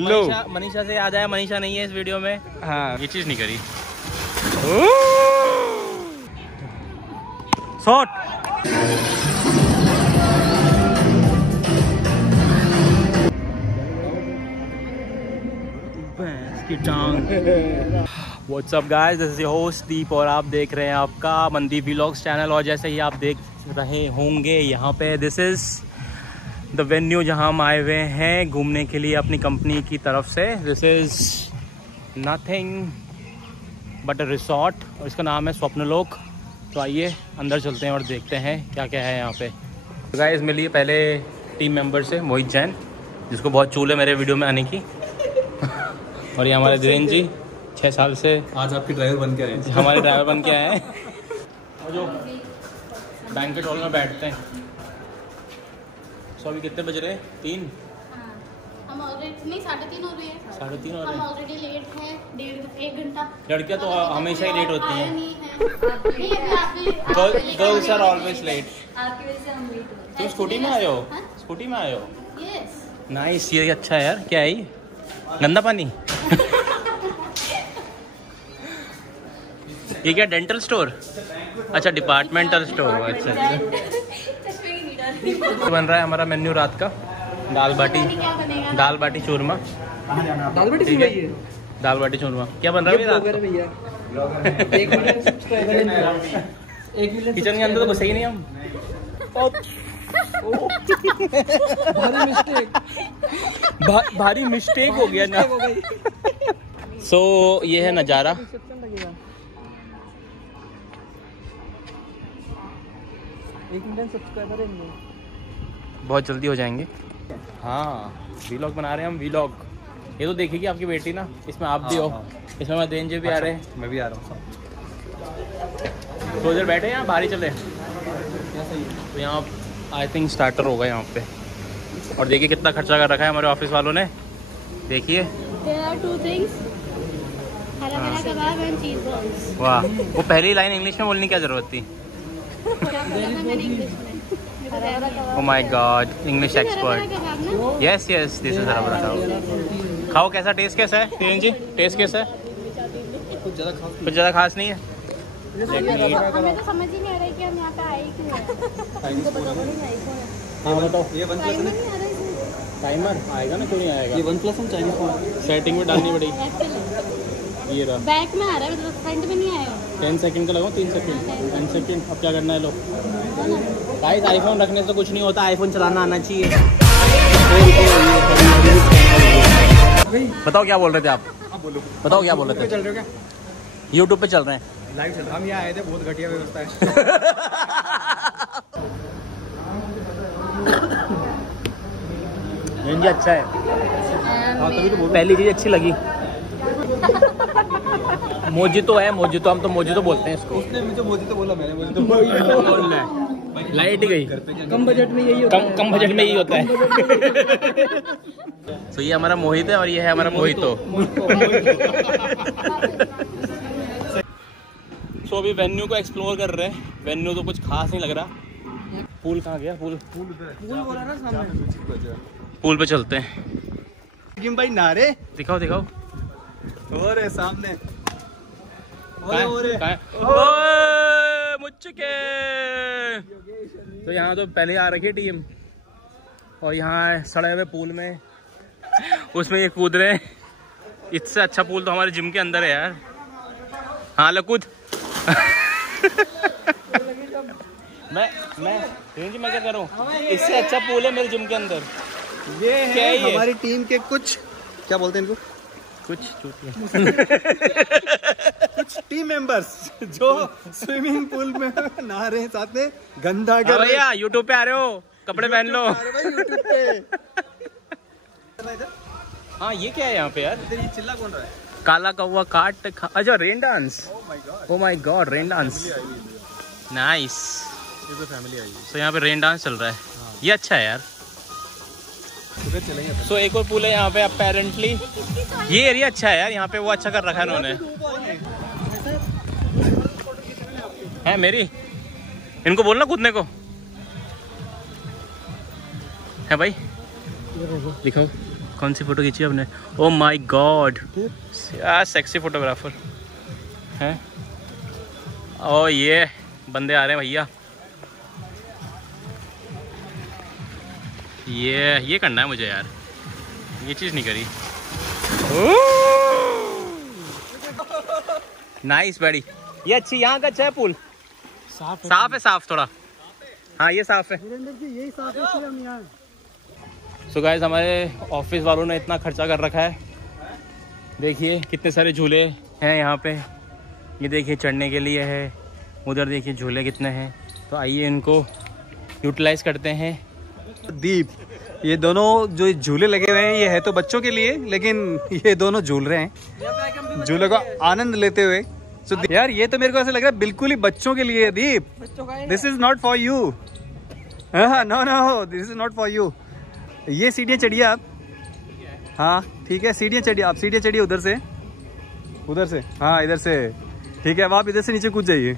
लो मनीषा से याद आया, मनीषा नहीं है इस वीडियो में। हाँ ये चीज नहीं करी। Shot What's up guys, this is your host दीप और आप देख रहे हैं आपका मनदीप व्लॉग्स चैनल। और जैसे ही आप देख रहे होंगे यहाँ पे दिस इज द वेन्यू जहाँ हम आए हुए हैं घूमने के लिए अपनी कंपनी की तरफ से। This is nothing but a resort और इसका नाम है स्वप्नलोक। तो आइए अंदर चलते हैं और देखते हैं क्या क्या है यहाँ पे। तो गाइस मिलिए पहले टीम मेंबर से, मोहित जैन, जिसको बहुत चूल है मेरे वीडियो में आने की। और ये हमारे धीरेन्द्र जी 6 साल से आज आपके ड्राइवर बन के आए, हमारे ड्राइवर बन के आए हैं। और जो बैंकेट हॉल में बैठते हैं। अभी कितने बज रहे हैं? 3। हम ऑलरेडी नहीं 3:30 हो रहे हैं। 3:30 हो रहे हम हैं। ऑलरेडी लेट हैं 1.5 घंटा। लड़कियां तो हमेशा ही लेट होती हैं। Girls are always late. आपकी वजह से हम लेट हो रहे तुम स्कूटी में आए हो? स्कूटी में आए हो? यस। नाइस, ये अच्छा है यार। क्या है ये? गंदा पानी? ये क्या डेंटल स्टोर? अच्छा डिपार्टमेंटल स्टोर। अच्छा बन रहा है हमारा मेन्यू रात का। दाल बाटी चूरमा। ठीक है, दाल बाटी चूरमा। क्या बन रहा है रात किचन के अंदर? तो घुसे ही नहीं हम। भारी मिस्टेक हो गया ना। सो ये है नज़ारा। बहुत जल्दी हो जाएंगे। हाँ वीलॉग बना रहे हैं हम, वीलॉग। ये तो देखेगी आपकी बेटी ना, इसमें आप भी हो। इसमें मैं देंजे भी आ रहे हैं। मैं भी आ रहा हूँ। तो इधर बैठे यहाँ बाहर ही चले। तो यहाँ आई थिंक स्टार्टर होगा यहाँ पे। और देखिए कितना खर्चा कर रखा है हमारे ऑफिस वालों ने। देखिए वाह, वो पहली लाइन इंग्लिश में बोलने की क्या जरूरत थी? Oh my God, English expert. Yes, yes, this is हरा भरा खाओ। खाओ, कैसा टेस्ट कैसा है धीरेन्द्र जी? टेस्ट कैसा है? कुछ ज़्यादा खास नहीं है। हमें तो समझ ही नहीं आ रहा है कि हम यहाँ पे आए क्यों हैं। हाँ बताओ। ये OnePlus है ना? टाइमर आएगा ना, क्यों नहीं आएगा? ये OnePlus हम चाइनीज फोन सेटिंग में डालनी पड़ेगी। ये रहा। बैक में आ रहा है, मतलब फ्रंट में नहीं आया। 10 सेकंड का लगाओ, 3 सेकंड 10 सेकंड। अब क्या करना है लो गाइस, आईफोन रखने से कुछ नहीं होता, आईफोन चलाना आना चाहिए। बताओ क्या बोल रहे थे आप? बोलो। बताओ क्या बोल रहे थे? चल रहे हो क्या? यूट्यूब पे चल रहे हैं लाइव चल रहा। हम यहाँ आए थे, बहुत घटिया व्यवस्था है। जी अच्छा है। हाँ तभी तो पहली चीज अच्छी लगी। मोजितो है, मोजितो। हम तो मोजितो बोलते हैं इसको। उसने मुझे मोजितो बोला, मैंने मोजितो बोलना है। लाइट गई। कम बजट में यही होता है। कम बजट में यही होता है। तो ये हमारा मोहित है और ये है हमारा मोहितो। तो अभी वेन्यू को एक्सप्लोर कर रहे हैं। वेन्यू तो कुछ खास नहीं लग रहा। पूल कहाँ गया? पूल बोला ना सामने। पूल पे चलते हैं। भाई नारे दिखाओ दिखाओ। और सामने मुझके। तो यहाँ तो पहले आ रखी है टीम और यहाँ सड़े हुए पूल में उसमें ये कूद रहे हैं। इससे अच्छा पूल तो हमारे जिम के अंदर है यार। हाँ लकूद। मैं क्या करूँ? इससे अच्छा पूल है मेरे जिम के अंदर। ये है हमारी टीम के कुछ, क्या बोलते हैं इनको, कुछ चूतिया। कुछ टीम मेंबर्स जो स्विमिंग पूल में नहा रहे हैं, साथ में गंदा कर रहे हैं। भैया यूट्यूब पे आ रहे हो, कपड़े पहन लो। हाँ ये क्या है यहाँ पे यार? ये चिल्ला कौन रहा है? काला कौवा काट अच्छा rain dance. Oh my God, rain dance nice. ये तो फैमिली आई है। तो यहाँ पे रेन डांस चल रहा है। ये अच्छा है यार। सो एक और पूल है यहाँ पे अपेरेंटली। ये एरिया अच्छा है यार, यहाँ पे वो अच्छा कर रखा है इन्होंने। है मेरी, इनको बोलना कूदने को है भाई। दिखाओ कौन सी फोटो खींची आपने? ओ माय गॉड, यार सेक्सी फोटोग्राफर हैं। ओ ये बंदे आ रहे हैं भैया, ये करना है मुझे यार, ये चीज़ नहीं करी। नाइस बड़ी, ये अच्छी, यहाँ का अच्छा है पूल, साफ है साफ थोड़ा। हाँ ये साफ है। यही साफ है इसलिए हम यहाँ। सो गाइस हमारे ऑफिस वालों ने इतना खर्चा कर रखा है, देखिए कितने सारे झूले हैं यहाँ पे। ये देखिए चढ़ने के लिए है, उधर देखिए झूले कितने हैं। तो आइए इनको यूटिलाइज करते हैं। दीप, ये दोनों जो झूले लगे हुए हैं ये है तो बच्चों के लिए, लेकिन ये दोनों झूल रहे हैं झूले को आनंद लेते हुए। So, यार ये तो मेरे को ऐसा लग रहा है बिल्कुल ही बच्चों के लिए है Deep. This is not for you, no no this is not for you. ये सीढ़ियाँ चढ़िए आप, हाँ ठीक है सीढ़ियाँ चढ़िए आप, सीढ़ियाँ चढ़िए उधर से, हाँ इधर से, ठीक है। अब आप इधर से नीचे कूद जाइए।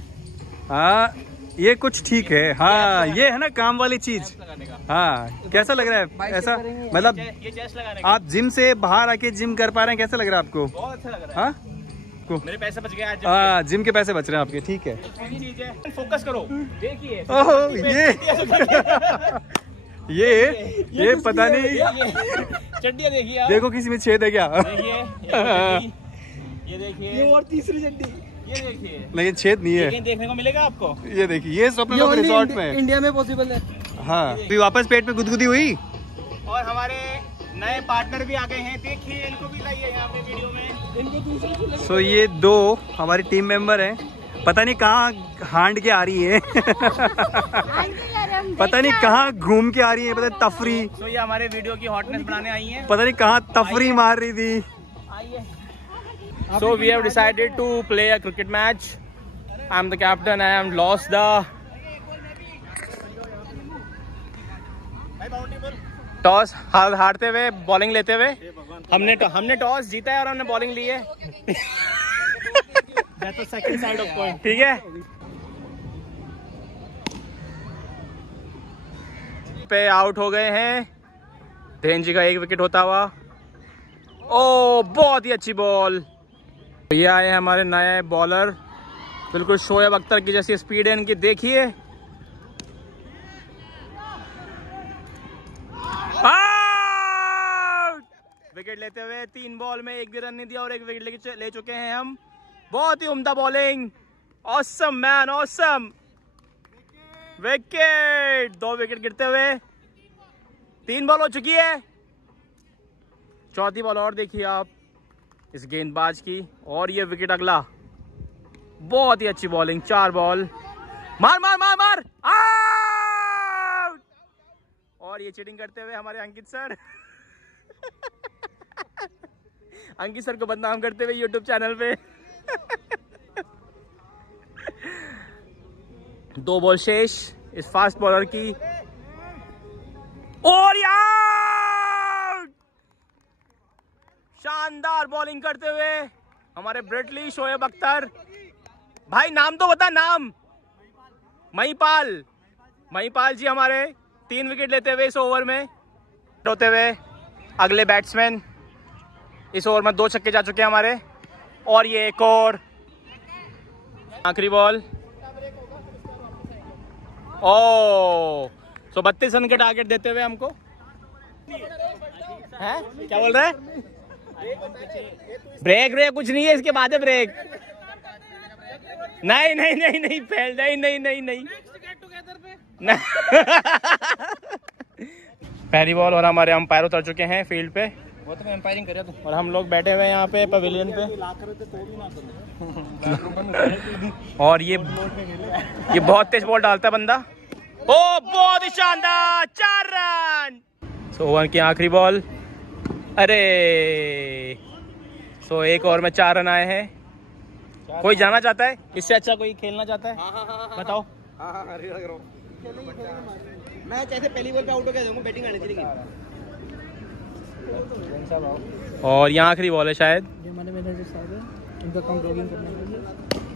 हाँ ये कुछ ठीक है, हाँ ये है ना काम वाली चीज। हाँ कैसा लग रहा है ऐसा, मतलब आप जिम से बाहर आके जिम कर पा रहे हैं, कैसा लग रहा है आपको? बहुत अच्छा लग रहा है। हाँ मेरे पैसे बच गए आज। हाँ जिम के पैसे बच रहे हैं आपके, ठीक है। फोकस करो, देखिए ओह ये पता नहीं, चड्डियाँ देखिए आप। देखो किसी में छेद है क्या? ये देखिए, ये और तीसरी चड्डी, ये देखिए, लेकिन छेद नहीं है। देखने को मिलेगा आपको। ये देखिए, ये स्वप्न लोग रिसोर्ट में इंडिया में पॉसिबल है। हाँ अभी वापस पेट में गुदगुदी हुई। और हमारे नए पार्टनर भी आ गए हैं, देखिए इनको भी लाइए यहाँ पे वीडियो में। सो ये दो हमारी टीम मेंबर हैं, पता नहीं कहाँ हांड के आ रही है पता नहीं कहाँ घूम के आ रही है, पता नहीं तफरी। तो ये हमारे वीडियो की हॉटनेस बनाने आई हैं, पता नहीं कहाँ तफरी मार रही थी। So we have decided to play a cricket match. I am the captain. I am lost the toss, हारते हुए बॉलिंग लेते हुए हमने टॉस जीता है और हमने बॉलिंग ली है। That's the second side of coin. ठीक है, पे आउट हो गए हैं। धेन जी का एक विकेट होता हुआ। ओ बहुत ही अच्छी बॉल। ये आए हैं हमारे नए बॉलर, बिल्कुल शोएब अख्तर की जैसी स्पीड है इनकी, देखिए। विकेट लेते हुए 3 बॉल में 1 भी रन नहीं दिया और 1 विकेट ले चुके हैं हम। बहुत ही उम्दा bowling, awesome man awesome. Wicket, 2 wicket गिरते हुए 3 बॉल हो चुकी है। चौथी बॉल और देखिए आप इस गेंदबाज की, और ये विकेट अगला। बहुत ही अच्छी बॉलिंग, 4 बॉल, मार मार मार मार, आउट। और ये चीटिंग करते हुए हमारे अंकित सर अंकित सर को बदनाम करते हुए यूट्यूब चैनल पे 2 बॉल शेष इस फास्ट बॉलर की, और यार शानदार बॉलिंग करते हुए हमारे ब्रेटली शोएब अख्तर। भाई नाम तो बता, नाम। महिपाल जी हमारे 3 विकेट लेते हुए इस ओवर में होते हुए। अगले बैट्समैन, इस ओवर में 2 छक्के जा चुके हैं हमारे, और ये एक और आखिरी बॉल। ओ 32 रन के टारगेट देते हुए हमको। है क्या बोल रहा है? ब्रेक कुछ नहीं है, इसके बाद है ब्रेक। नहीं फेल, नहीं पहली बॉल और हमारे अंपायर उतर चुके हैं फील्ड पे। वो तो मैं अंपायरिंग कर रहा था और हम लोग बैठे हुए हैं यहाँ पे पवेलियन पे। और ये बहुत तेज बॉल डालता है बंदा। ओ बहुत ही शानदार, 4 रन। सो ओवर की आखिरी बॉल, अरे सो एक ओवर में 4 रन आए हैं। कोई जाना चाहता है इससे अच्छा, कोई खेलना चाहता है? बताओ। मैं चाहते पहली बॉल पे आउट हो गया, बैटिंग आनी चाहिए। और यहाँ आखिरी बॉल है शायद।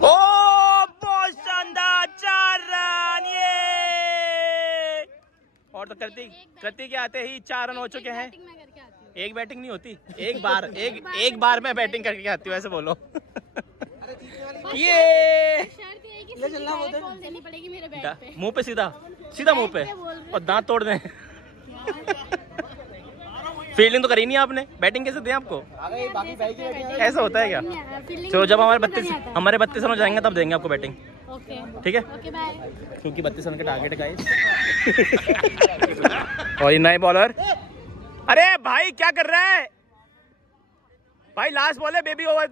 ओ बहुत शानदार, 4 रन। ये और तो कृति के आते ही 4 रन हो चुके हैं। एक बैटिंग नहीं होती, एक बार मैं बैटिंग करके आती हूँ, ऐसे बोलो। ये शर्त ये है कि सीधी डायरेक्ट बॉल देनी पड़ेगी मेरे बैट पे। मुंह पे सीधा मुंह पे और दांत तोड़ दें। फील्डिंग तो करी नहीं आपने, बैटिंग कैसे दें आपको? ऐसा होता है क्या? तो जब हमारे 32 रन हो जाएंगे तब देंगे आपको बैटिंग, ठीक है? क्योंकि 32 रन का टारगेट है गाइस। और ये नए बॉलर, अरे भाई क्या कर रहा है भाई? लास्ट बॉल है, बेबी ओवर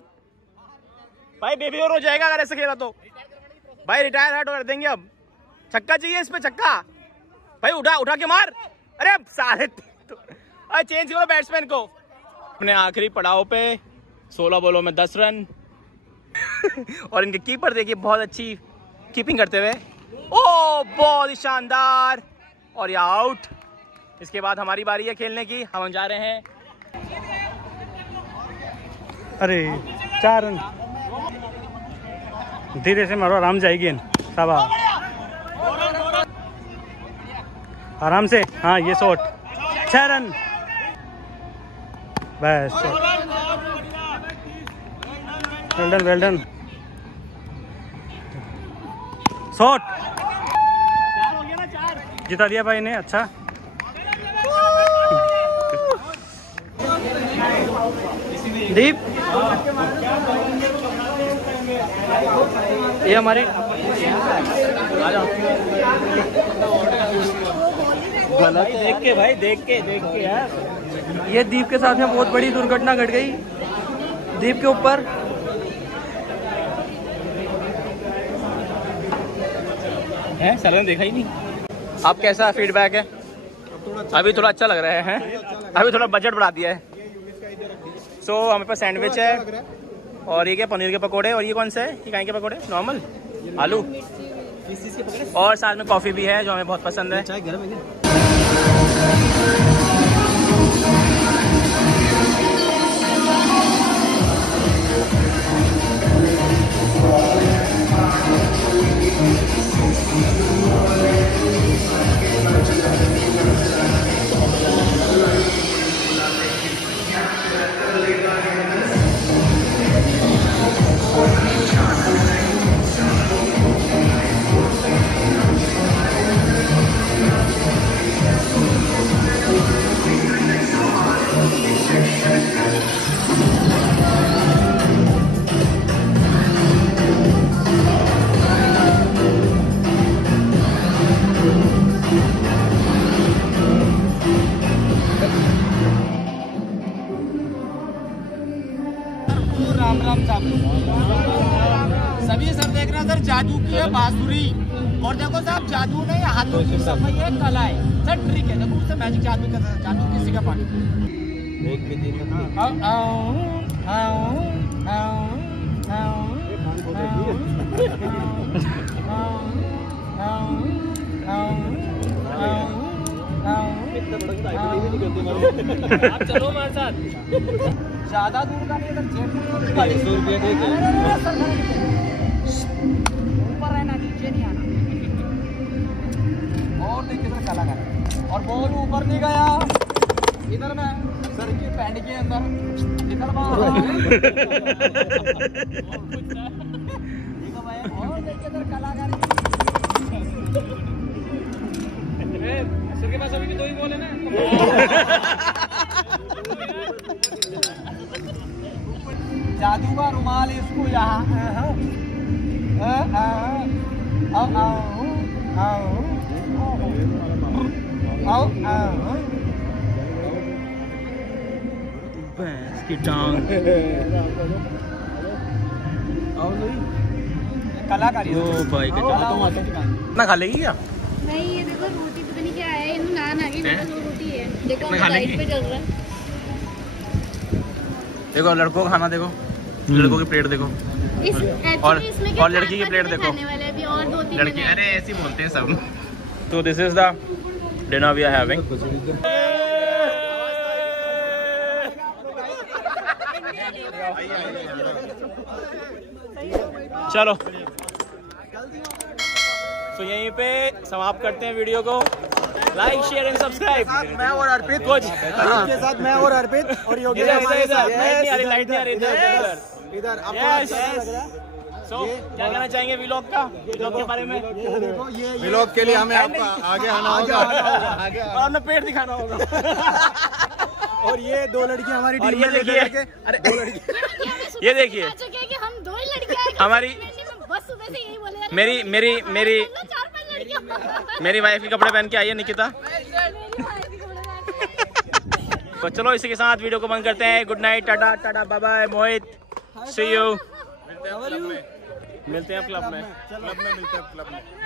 भाई, बेबी ओवर हो जाएगा अगर ऐसे खेला तो भाई। रिटायर हट कर देंगे अब। छक्का चाहिए इस पे, छक्का भाई, उठा के मार। अरे सारे चेंज करो बैट्समैन को। अपने आखिरी पड़ाव पे 16 बॉलों में 10 रन। और इनके कीपर देखिए बहुत अच्छी कीपिंग करते हुए। ओ बहुत ही शानदार, और ये आउट। इसके बाद हमारी बारी है खेलने की, हम जा रहे हैं। अरे 4 रन, धीरे से मारो, आराम जाएगी शाबाश, आराम से। हाँ ये शॉट, 6 रन बस। वेल डन शॉट, जिता दिया भाई ने। अच्छा दीप, ये हमारी गलत देख के भाई, देख के यार। ये दीप के साथ में बहुत बड़ी दुर्घटना घट गई। दीप के ऊपर है, सर ने देखा ही नहीं। अब कैसा फीडबैक है? अभी थोड़ा अच्छा लग रहा है, अभी थोड़ा बजट बढ़ा दिया है। सो हमारे पास सैंडविच है, और ये क्या पनीर के पकोड़े, और ये कौन सा है? ये काहे के पकोड़े? नॉर्मल आलू, और साथ में कॉफी भी है जो हमें बहुत पसंद है। चाय गर्म है। सभी सब देख रहे हैं सर, जादू की है बांसुरी। और देखो साहब, जादू नहीं, हाथों की सफाई है, कला है सर, ट्रिक है। देखो उससे मैजिक जादू का, जादू किसी का पानी एक भी दिन आप चलो हमारे साथ। ज्यादा दूर का नहीं है, 250 रुपया देते ऊपर रहना, नीचे नहीं आना। और देखिए सर कलाकार, और बॉल ऊपर नहीं गया, इधर में सर की पैंट के अंदर इधर और देखिए सर कलाकार। सर के पास अभी भी 2 ही बॉल है ना। जादू का रुमाल इसको यहाँ भैंस की टांग। कलाकारी ओ भाई ना खा लेगी क्या? नहीं, ये देखो रोटी पता नहीं क्या है, इन्हें नान आ गई, मेरे पास वो रोटी है। देखो मैं खा लाइट लेंगी। पे चल रहा है। देखो लड़कों का खाना देखो, लड़कों की प्लेट देखो, और लड़की की प्लेट देखो। और 2-3 लड़की, अरे ऐसे ही बोलते हैं सब। तो this is the dinner we are having. चलो तो यहीं पे समाप्त करते हैं वीडियो को। Like share and subscribe. मैं और अर्पित कुछ के साथ मैं और अर्पित और योगी इधर हमारे इधर साथ। लाइट नहीं आ रही इधर इधर आपको Yes. अच्छा लग रहा है? सो क्या कहना चाहेंगे व्लॉग का, व्लॉग के बारे में? देखो ये व्लॉग के लिए हमें आपका आगे आना होगा। और अपना पेट दिखाना होगा। और ये दो लड़कियां हमारी और टीम ये में देखिए, अरे दो लड़कियां ये देखिए आ चुके हैं कि हम दो ही लड़कियां हैं। हमारी- बस सुबह से यही बोले जा रहे हैं। मेरी 4-5 लड़कियां। मेरी वाइफ के कपड़े पहन के आई है निकिता। मेरी भाई की बोले जा रहे हैं। तो चलो इसी के साथ वीडियो को बंद करते हैं। Good night, ta-ta ta-ta, bye bye. Mohit, see you. मिलते हैं क्लब में। क्लब में मिलते हैं क्लब में।